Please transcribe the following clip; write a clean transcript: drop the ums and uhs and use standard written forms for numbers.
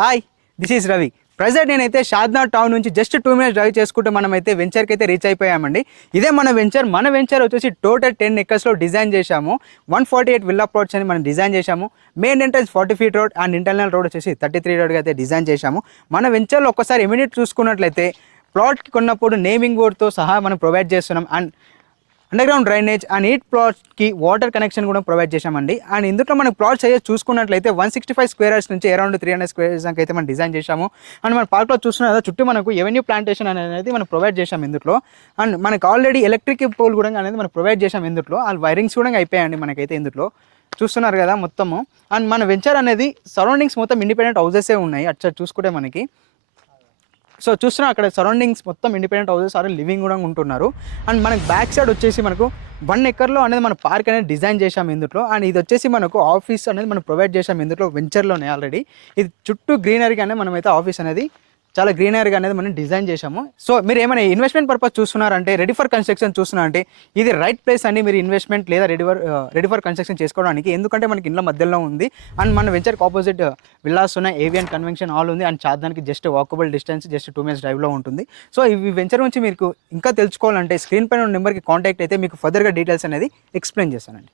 Hi, this is Ravi. Present నేనైతే Shadnagar town నుంచి just 2 minutes drive చేసుకుంటూ మనమైతే వెంచర్కి అయితే రీచ్ అయిపోయామండి. ఇదే మన వెంచర్ వచ్చేసి టోటల్ 10 acres డిజైన్ చేశాము. 148 విల్లా ప్లాట్స్ అని మనం డిజైన్ చేశాము. Main entrance 40 feet road and internal road వచ్చేసి 33 రోడ్గా అయితే డిజైన్ చేశాము. మన వెంచర్లో ఒక్కసారి ఇమీడియట్ చూసుకున్నట్లయితే ప్లాట్కి కొన్నప్పుడు నేమింగ్ బోర్డ్తో సహా మనం ప్రొవైడ్ చేస్తున్నాం. అండ్ అండర్గ్రౌండ్ డ్రైనేజ్ అండ్ ఈట్ ప్లాట్స్కి వాటర్ కనెక్షన్ కూడా ప్రొవైడ్ చేశామండి. అండ్ ఇందులో మనకు ప్లాట్స్ అయితే చూసుకున్నట్లయితే 165 square yards నుంచి అరౌండ్ 300 square yards అయితే మనం డిజైన్ చేశాము. అండ్ మన పార్క్లో చూస్తున్న కదా చుట్టూ మనకు ఎవెన్యూ ప్లాంటేషన్ అనేది మనం ప్రొవైడ్ చేశాము ఇందులో. అండ్ మనకు ఆల్రెడీ ఎలక్ట్రిక్ పోల్ కూడా అనేది మనం ప్రొవైడ్ చేశాము ఇందులో. ఆ వైరింగ్స్ కూడా అయిపోయాయండి మనకైతే ఇందులో చూస్తున్నారు కదా మొత్తము. అండ్ మన వెంచర్ అనేది సరౌండింగ్స్ మొత్తం ఇండిపెండెంట్ హౌసెసే ఉన్నాయి. అట్లా చూసుకుంటే మనకి సో చూస్తున్నాం అక్కడ సరౌండింగ్స్ మొత్తం ఇండిపెండెంట్ హౌసెస్ ఆర్ లివింగ్ కూడా ఉంటున్నారు. అండ్ మనకి బ్యాక్ సైడ్ వచ్చేసి మనకు 1 acre అనేది మన పార్క్ అనేది డిజైన్ చేశాము ఇందులో. అండ్ ఇది వచ్చేసి మనకు ఆఫీస్ అనేది మనం ప్రొవైడ్ చేశాము ఇందులో వెంచర్లోనే ఆల్రెడీ. ఇది చుట్టూ గ్రీనరీగానే మనమైతే ఆఫీస్ అనేది చాలా గ్రీనరీగా అనేది మనం డిజైన్ చేశాము. సో మీరు ఏమైనా ఇన్వెస్ట్మెంట్ పర్పస్ చూస్తున్నారంటే, రెడీ ఫర్ కన్స్ట్రక్షన్ చూస్తున్నారంటే ఇది రైట్ ప్లేస్ అండి. మీరు ఇన్వెస్ట్మెంట్ లేదా రెడీ ఫర్ కన్స్ట్రక్షన్ చేసుకోవడానికి. ఎందుకంటే మనకి ఇంట్లో మధ్యలో ఉంది. అండ్ మన వెంచర్కి ఆపోజిట్ విల్లాస్ ఉన్నాయి, ఏవియన్ కన్వెన్షన్ హాల్ ఉంది. అండ్ చార్దానికి just walkable distance, just 2 minutes డ్రైవ్లో ఉంటుంది. సో ఈ వెంచర్ గురించి మీకు ఇంకా తెలుసుకోవాలంటే స్క్రీన్ పైన ఉన్న నెంబర్కి కాంటాక్ట్ అయితే మీకు ఫర్దర్గా డీటెయిల్స్ అనేది ఎక్స్ప్లెయిన్ చేస్తానండి.